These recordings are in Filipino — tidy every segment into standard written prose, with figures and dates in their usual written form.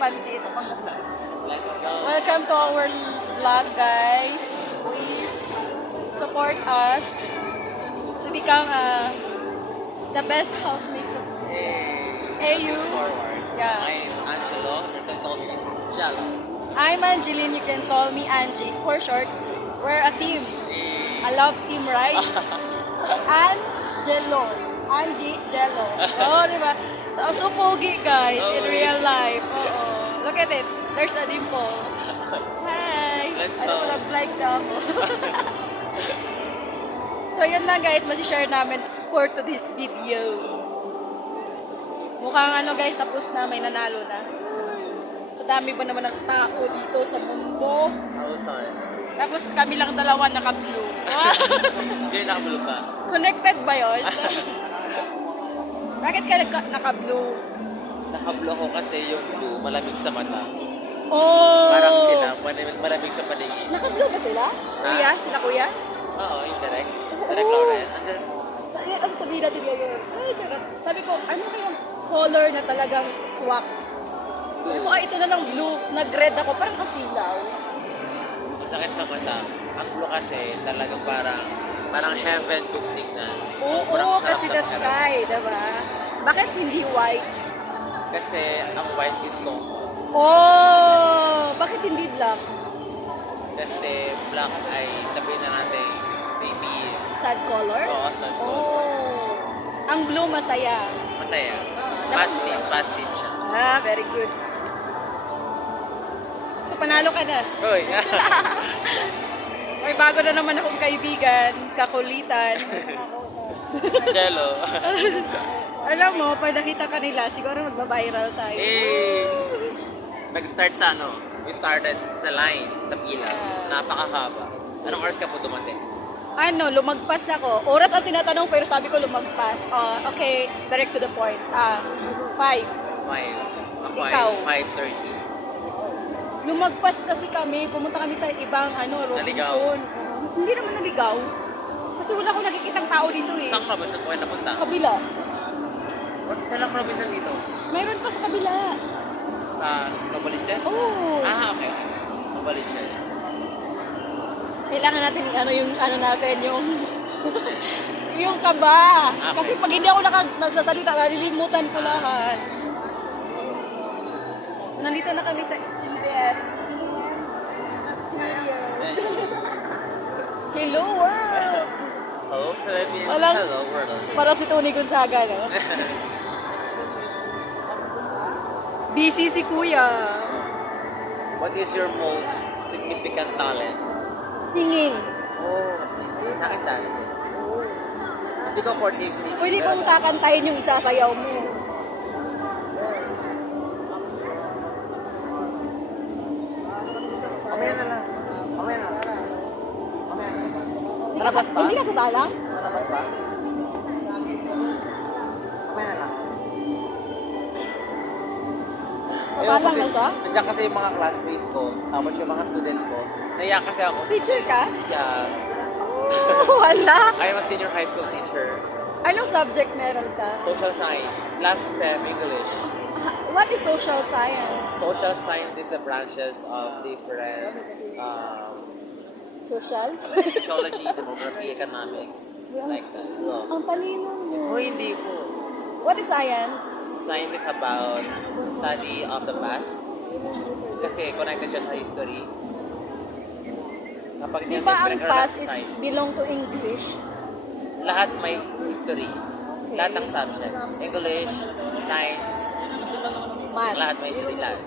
pansit. Let's go. Welcome to our vlog, guys. Please support us to become the best housemate. Hey. Hey, you. Forward. Yeah. I'm Angelo. You can call me Jello. I'm Angeline. You can call me Angie. For short, we're a team. A love team, right? Angelo. Angie, Jello. Oh, di ba? So pogi, guys, in real life. Oo. Look at it. There's a dimple. Hi. Let's Ano, go. nag-like na ako. So, yun lang, guys. Masishare namin for to this video. Mukhang ano, guys, tapos na. May nanalo na. Sa dami ba naman ng tao dito sa mundo. Oh, sorry. Tapos kami lang dalawa naka-blue. Hindi nakabulog ka. Connected ba yun? Bakit ka naka-blue? Nakabulog ko kasi yung blue, malamig sa mata. Oh! Parang sila, malamig sa paningin. Naka-blue ba sila? Kuya? Sila kuya? Oo, yung direct. Direct Lauren. Andun. Ay, ang sabihin natin ngayon. Ay, charot. Sabi ko, ano kayang color na talagang swak? Sabi ko, ito na lang blue. Nag-red ako, parang kasilaw. Masakit sa mata. Ang blue kasi talagang parang heaven kung tignan. Oo, Sobrang sarap kasi sa the pakiramdam. sky, diba? Bakit hindi white? Kasi ang white is kung Oh! Bakit hindi black? kasi black ay sabihin na natin maybe Sad color? sad color. Oh! Ang blue masaya. Masaya. Dapat- Positive siya. Ah, very good. So, panalo ka na. Uy! May bago na naman akong kaibigan, kakulitan. Jello. Alam mo, pag nakita ka nila, siguro magba-viral tayo. Eh! Nag-start sa ano? We started sa line, sa pila. Napakahaba. Anong oras ka po dumating? Ano, lumagpas ako. Oras ang tinatanong pero sabi ko lumagpas. Okay, direct to the point. 5. 5. Ako Ikaw? ay 5:30. Lumagpas kasi kami, pumunta kami sa ibang Robinson. Hindi naman naligaw. Kasi wala akong nakikitang tao dito eh. Saan province po kayo napunta? Kabila. Saan ang province dito? Mayroon pa sa kabila. Sa Novaliches? Oh. Okay. Novaliches. Kailangan natin yung yung kaba. Okay. Kasi pag hindi ako nagsasalita, nalilimutan ko lahat. Nandito na kami sa EBS. Hello world! Hello, Philippines. Walang- Hello, world. Para si Tony Gonzaga, no? Busy si Kuya. What is your most significant talent? Singing. Sa akin dancing. Hindi ko for team singing. Pwede kong kakantayin yung isasayaw mo. Mamaya na lang. Mamaya na lang. Hindi ka sasalang? Nalabas ba? Mamaya na lang. Sasalang na siya? Nandiyan kasi yung mga classmate ko, tapos yung mga student ko. Naiya kasi ako. Teacher ka? Yeah. Oh, wala. I am a senior high school teacher. Anong subject meron ka? Social science. Last sem, English. What is social science? Social science is the branches of different Social? sociology, demography, economics, like that. So, Ang talino mo. hindi po. What is science? Science is about study of the past. Kasi connected siya sa history. Kapag Di hindi ba ang past is science, belong to English? lahat may history. Lahat ng subjects. English, science, Math. lahat may history lahat.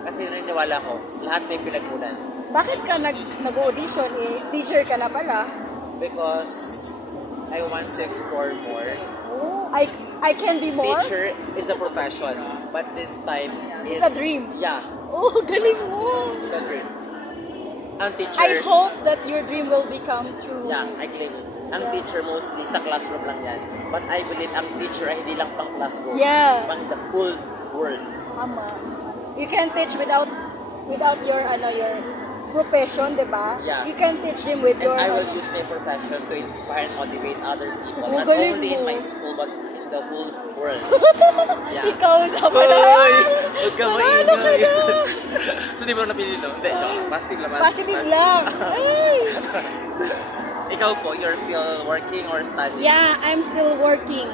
Kasi naniniwala ko, lahat may pinagmulan. Bakit ka nag-audition eh? Teacher ka na pala. Because I want to explore more. Oh, I can be more? Teacher is a profession, but this time is... It's a dream. Yeah, Oh, galing mo. it's a dream. Ang teacher... I hope that your dream will become true. Yeah, I claim it. Ang teacher mostly sa classroom lang yan. But I believe ang teacher ay hindi lang pang classroom. Yeah. Pang the whole world. Tama. You can teach without your profession, di ba? Yeah. You can teach them with And your... I will use my profession to inspire and motivate other people. Oh, Not galing only in mo. my school, but in the whole world. Yeah. Ikaw na pala. Hoy! Huwag ka Panalo ka maingay. na. So, di mo na napili, no? Hindi, positive lang. Positive lang. Ay. Ikaw po, you're still working or studying? Yeah, I'm still working.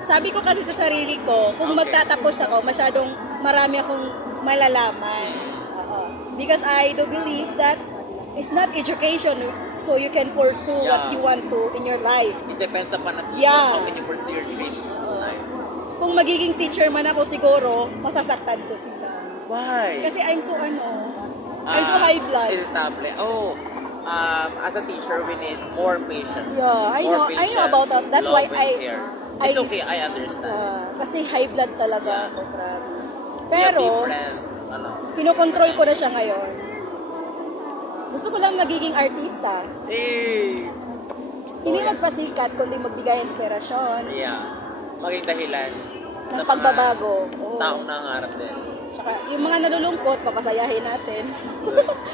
Sabi ko kasi sa sarili ko, kung Okay. magtatapos ako, masyadong marami akong malalaman. Oo. Because I do believe that it's not education, so you can pursue what Yeah. you want to in your life. It depends upon the people. Yeah. How can you pursue your dreams in life? Kung magiging teacher man ako siguro, masasaktan ko sila. Why? Kasi I'm so I'm so high blood. Estable. Oh, as a teacher, we need more patience. Yeah, I More know. I know patience, about that. That's why love and care. It's okay, I understand. Kasi high blood talaga ako, promise. We have Pero, different, ano, kinokontrol ko na siya ngayon. Gusto ko lang magiging artista. Hindi magpasikat, kundi magbigay inspirasyon yeah, maging dahilan ng pagbabago. Oo. taong nangarap din. Tsaka, yung mga nalulungkot, papasayahin natin.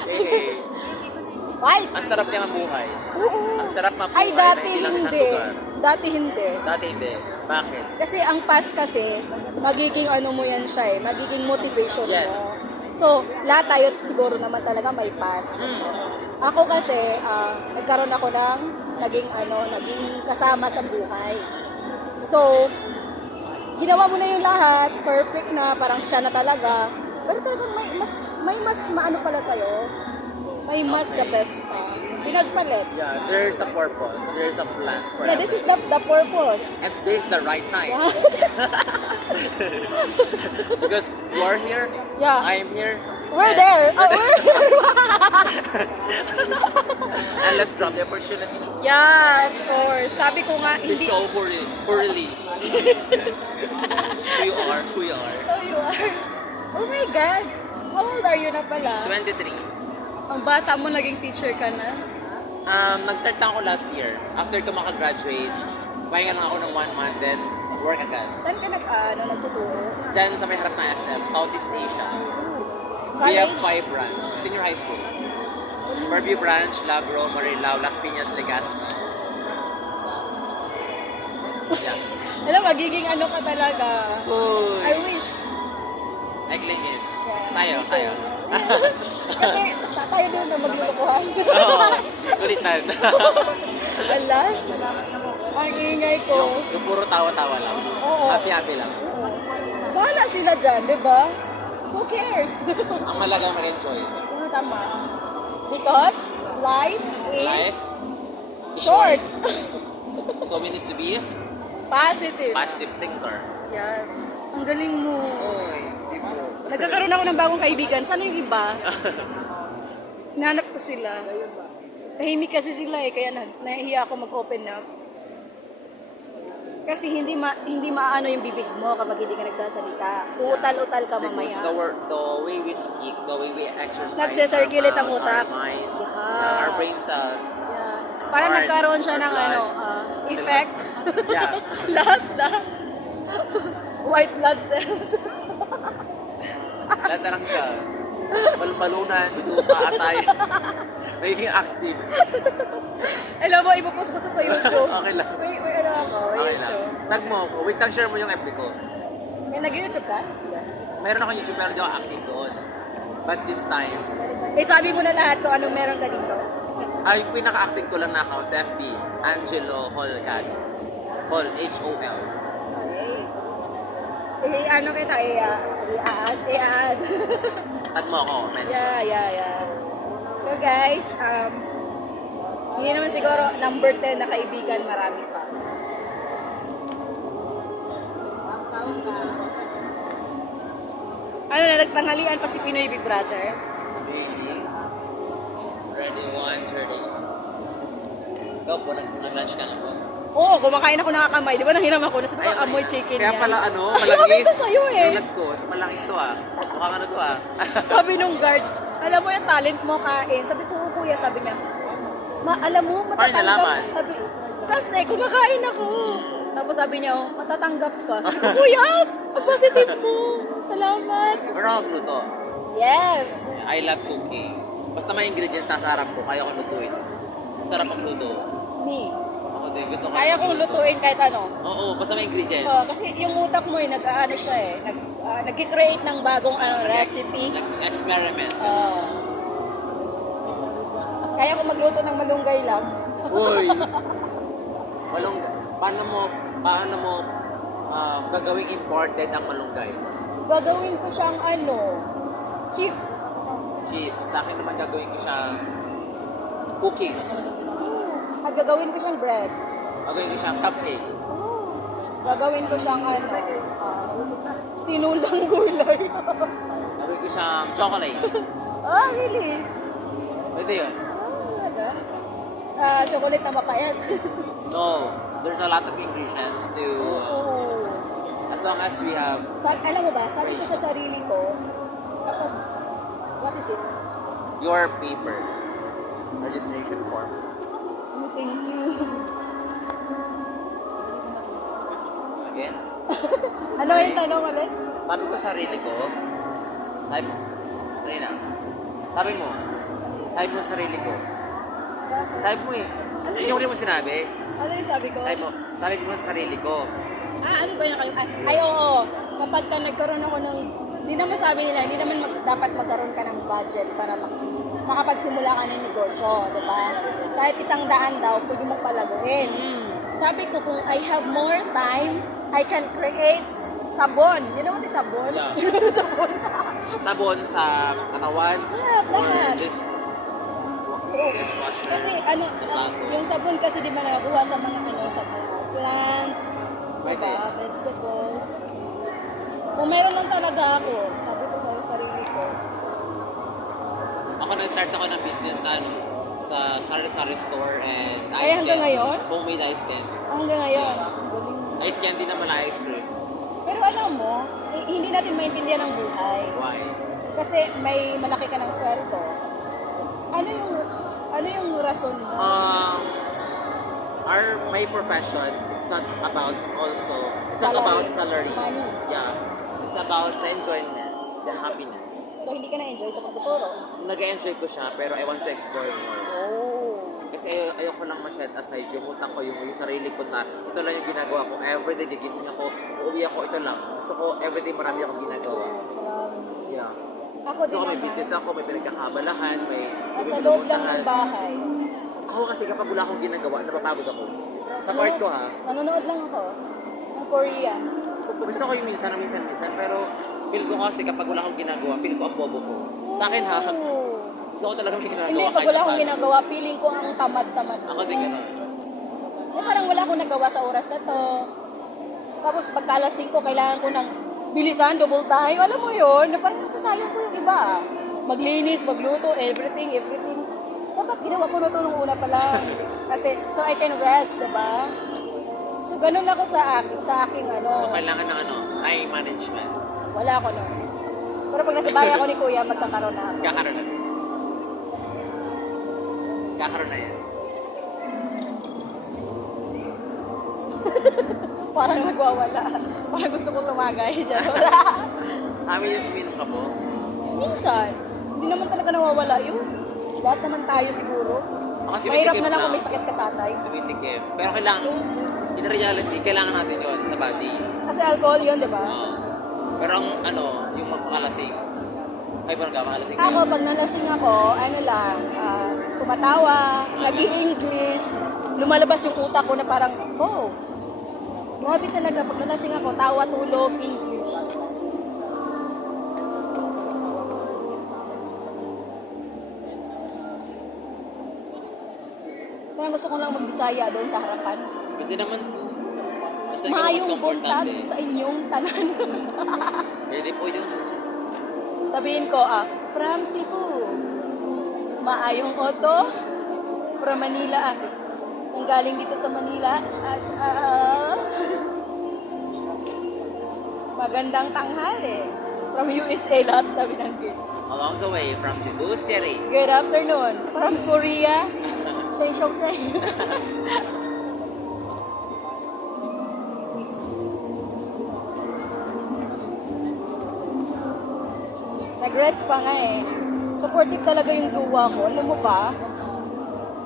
Eh, Right? ang sarap niya mabuhay. Oo. Ang sarap mabuhay Ay, dati na hindi lang isang hindi. lugar. Dati hindi. Dati hindi. Bakit? Kasi ang past kasi, magiging ano mo yan siya eh, magiging motivation Yes. mo. So, lahat tayo siguro naman talaga may past. Ako kasi, nagkaroon ako ng naging kasama sa buhay. So, ginawa mo na yung lahat, perfect na, parang siya na talaga. Pero talagang may mas maano pala sa'yo. May mas the best pa. Pinagpalit. Yeah, there's a purpose. There's a plan for Yeah, this is the purpose. And this is the right time. Yeah. Because you are here, Yeah. I'm here. We're and- there. Oh, we're here. And let's grab the opportunity Yeah, of course. Sabi ko nga, to hindi... show who really who you are, who you are. Oh, you are. Oh my God. How old are you na pala? 23. Ang bata mo, naging teacher ka na? Nag-start lang ako last year. After ko makagraduate, pahinga lang ako ng 1 month, then work agad. Saan ka nagtuturo? Diyan sa may harap ng SM, Southeast Asia. We have College? 5 branch. Senior high school. Fairview Branch, Labro, Marilao, Las Piñas, Legazpi. Yeah. Alam, magiging ano ka talaga. I Uy, wish. Eglingin. Yeah. Tayo. Kasi tayo din na maglulukuhan. Oo, kulitan. Ala, ang ingay ko. yung puro tawa-tawa lang. Oo. Happy-happy lang. Bahala sila dyan, di ba? Who cares? Ang malagang mag-enjoy. Tama. Because life is Life is short. So we need to be Positive. positive thinker. Yan. Ang galing mo. Uy, Nagkakaroon ako ng bagong kaibigan. Sana yung iba? Nanap ko sila. Tahimik kasi sila eh, kaya nahihiya ako mag-open up. Kasi hindi maano yung bibig mo kapag hindi ka nagsasalita. Uutal-utal ka Because mamaya. the way we speak, the way we exercise Nagse-circulate ang our utak. mind, Yeah. our brain cells. Yeah. Parang Our- nagkaroon siya our ng blood. effect. Yeah. lahat. White blood cells. Lahat na lang siya. Balbalunan, dupa, atay. Nagiging active. Alam mo, ipopost ko sa YouTube. Okay lang. May ano ako, Okay lang. YouTube. Tag mo ako. Wait lang, share mo yung FB ko. May nag-YouTube ka? Mayroon ako YouTube pero di ako active doon. But this time, Eh, sabi mo na lahat kung anong meron ka dito. ay pinaka-active ko lang na account sa FB, Angelo Holgado. Hol, H-O-L. Okay. Ano kita, i-add. Tag mo ako, mention. Yeah. So guys, hindi naman siguro number 10 na kaibigan, marami pa. Ano na, nagtanghalian pa si Pinoy Big Brother? Ready, 1:30. Go po, nag-lunch ka na po. Oo, kumakain ako nakakamay. Di ba nanghiram ako? Nasabi ko, amoy chicken Kaya yan. pala ano, Sabi ko malangis. sa'yo eh. Yung last ko, malangis to ah. Mukhang ano to ah. Sabi nung guard, alam mo yung talent mo kain. Sabi ko, kuya, sabi niya, alam mo, Paano matatanggap. nalaman? Sabi, kasi kumakain ako. Tapos sabi niya, oh, matatanggap ka. Sabi ko, kuya, ang positive mo. Salamat. Pero ako magluto. Yes. I love cooking. Basta may ingredients nasa harap ko, kaya ko lutuin. Masarap ang luto. Me. Ako Hindi, gusto ko. Kaya kong lutuin kahit ano. Oo, basta may ingredients. Kasi yung utak mo nag-ano siya nag-create ng bagong recipe. Experiment. Kaya ko magluto ng malunggay lang. Uy! Paano mo gagawing imported ang malunggay? Gagawin ko siyang chips. Chips. Sa akin naman gagawin ko siyang cookies. At gagawin ko siyang bread. Gagawin ko siyang cupcake. Gagawin ko siyang tinulang gulay. Gagawin ko siyang chocolate. Really? Pwede yun. Talaga? Chocolate na mapayat. No. There's a lot of ingredients to... as long as we have... Alam mo ba, sabi ko sa sarili ko, kapag, what is it? your paper. Registration form. Thank you. Again? Ano yung tanong ulit? Sabi ko sa sarili ko, sabi mo, Reyna, sabi mo sa sarili ko, sabi mo eh, hindi mo rin mo sinabi, Ano yung sabi ko? sabi mo sa sarili ko, Ano ba yung kayo? Ay, oo. Kapag ka nagkaroon ako ng, hindi naman sabi nila, hindi naman dapat magkaroon ka ng budget para makapagsimula ka ng negosyo, di ba? Kahit 100 daw, pwede mong palaguin. Sabi ko, kung I have more time, I can create sabon. You know what is sabon? Yeah. You know what is sabon? sabon sa katawan, Lahat. or dishwasher. Kasi bago. yung sabon kasi di ba nakakuha sa mga sa mga plants, Pwede. diba? Vegetables. Kung meron lang talaga ako, sabi ko sa sarili ko, Ako nag-start ako ng business sa sari-sari store and Ay, ice hanggang candy. ngayon? Homemade ice candy. hanggang ngayon, galing. Ice candy naman na ice cream. Pero alam mo, hindi natin maintindihan ang buhay. Why? Kasi may malaki ka ng sweldo. Ano yung rason mo? My profession, it's not about Salary. about salary. Money. Yeah. It's about the enjoyment, the happiness. So hindi ka na-enjoy sa pagtuturo? Nag-enjoy ko siya, pero I want to explore more. Oh. Kasi ayoko lang ma-set aside yung utang ko, yung sarili ko sa, ito lang yung ginagawa ko. Everyday, gigising ako, uuwi ako, ito lang. Gusto ko, everyday marami akong ginagawa. Yeah. Ako Gusto din ko may naman. business ako, may pinagkakabalahan, may Nasa loob lang ng bahay. Ako kasi kapag wala akong ginagawa, napapagod ako. Sa part ko ha, Nanonood lang ako ng Korean. gusto ko yung minsan, pero feel ko kasi kapag wala akong ginagawa, feel ko ang bobo ko. Sa akin ha, gusto ko talaga may ginagawa. Hindi, pag kahit wala akong paano. ginagawa, feeling ko ang tamad-tamad. Ako din gano'n. Parang wala akong nagawa sa oras na to. Tapos pagkalasing ko, kailangan ko ng bilisan, double time. Alam mo yun, na parang nasasayang ko yung iba. Maglinis, magluto, everything. Dapat ginawa ko na ito nung una pa lang. Kasi, so I can rest, diba? So, ganun ako sa aking So kailangan ng time management. Wala ako nun. Pero pag nasa bahay ako ni Kuya, magkakaroon na ako. Kakaroon na. Kakaroon na yan. Parang nagwawala. Parang gusto ko tumagay dyan. Amin yung uminom ka po. Minsan, hindi naman talaga nawawala yun. Lahat naman tayo siguro. Ako Mahirap tumitikim na lang kung may sakit ka sa atay. Tumitikim. Pero kailangan, in reality, kailangan natin yun sa body. Kasi alcohol yun, di ba? Pero ang yung magpakalasing, ay parang makalasing Ako, pag nalasing ako, tumatawa, nag-i-English, lumalabas yung utak ko na parang, grabe talaga, pag nalasing ako, tawa, tulog, English. Parang gusto ko lang magbisaya doon sa harapan. Pwede naman. Basta ikaw mas Maayong buntag komportable. sa inyong tanan. Pwede po yun. Sabihin ko, from Cebu, maayong oto, from Manila, ang galing dito sa Manila, at magandang tanghali. From USA, lahat na binanggit. Along the way from Cebu City. Good afternoon. From Korea, Sheng-shong. Nag-rest pa nga eh. Supportive talaga yung jowa ko. Alam mo ba?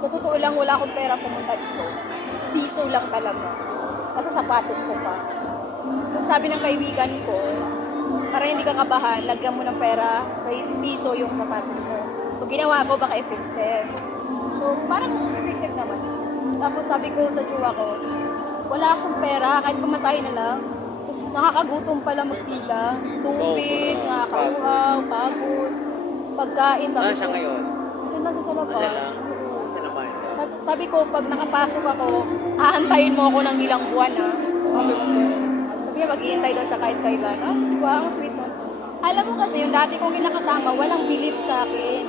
Sa totoo lang, wala akong pera pumunta dito. piso lang talaga. Nasa sapatos ko pa. Tapos sabi ng kaibigan ko, para hindi ka kabahan, lagyan mo ng pera, kay piso yung sapatos mo. So ginawa ko, baka effective. So parang effective naman. Tapos sabi ko sa jowa ko, wala akong pera, kahit pumasahin na lang. Tapos nakakagutom pala magpila. Tubig, nakakauhaw, pagod, pagkain. Saan siya ngayon? Diyan lang siya sa labas. Nandiyan lang? Saan naman? Sabi ko, pag nakapasok ako, aantayin mo ako ng ilang buwan, ha? Sabi ko, sabi niya, mag-iintay daw siya kahit kailan. Ah, di ba? Ang sweet mo. Alam mo kasi, yung dati kong kinakasama, walang belief sa akin.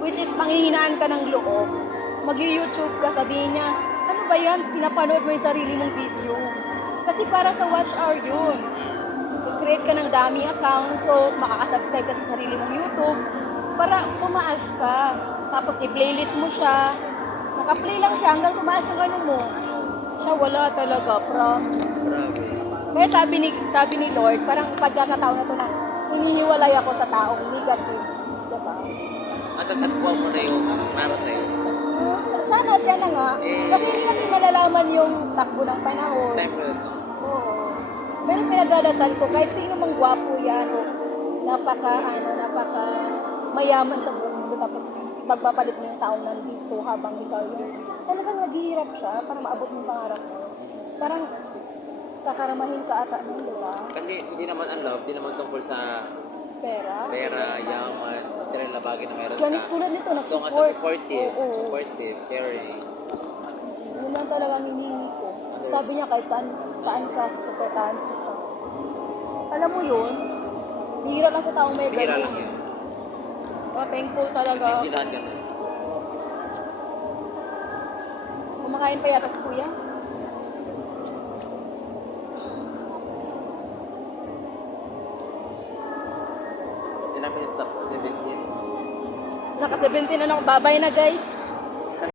Which is, panghihinaan ka ng loob. Mag-YouTube ka, sabihin niya, ano ba yan? Pinapanood mo yung sarili mong video. Kasi para sa watch hour yun. I-create ka ng dami account, so makakasubscribe ka sa sarili mong YouTube para tumaas ka. Tapos i-playlist mo siya. Naka-play lang siya hanggang tumaas yung ano mo. Siya wala talaga, promise. Grabe. Kaya sabi ni Lord, parang pagkakataon na to na hininiwalay ako sa taong negative. Diba? At tatagpuan mo na yung para sa'yo. Sana siya na nga. Kasi hindi natin malalaman yung takbo ng panahon. Time ko yun. Oo. Pero pinagdadasal ko, kahit sino mang gwapo yan, o napaka mayaman sa buong mundo, tapos ipagpapalit mo yung taong nandito habang ikaw yung talagang naghihirap siya para maabot mo yung pangarap mo. Parang kakaramahin ka ata nun, di ba? Kasi hindi naman ang love, hindi naman tungkol sa Pera. yaman, material na bagay na meron Ganit ka. tulad nito, As long as nag-support. supportive, Oo. supportive, caring. Yun lang talagang hinihingi ko. Sabi niya kahit saan ka, susuportahan kita. Alam mo yun, bihira lang sa taong may Bihira ganun. lang yun. Thankful talaga. Kasi hindi lahat ganun. Kumakain pa yata si kuya. Ilang minutes na po? 17? Naka 17 na ako. Babay na guys.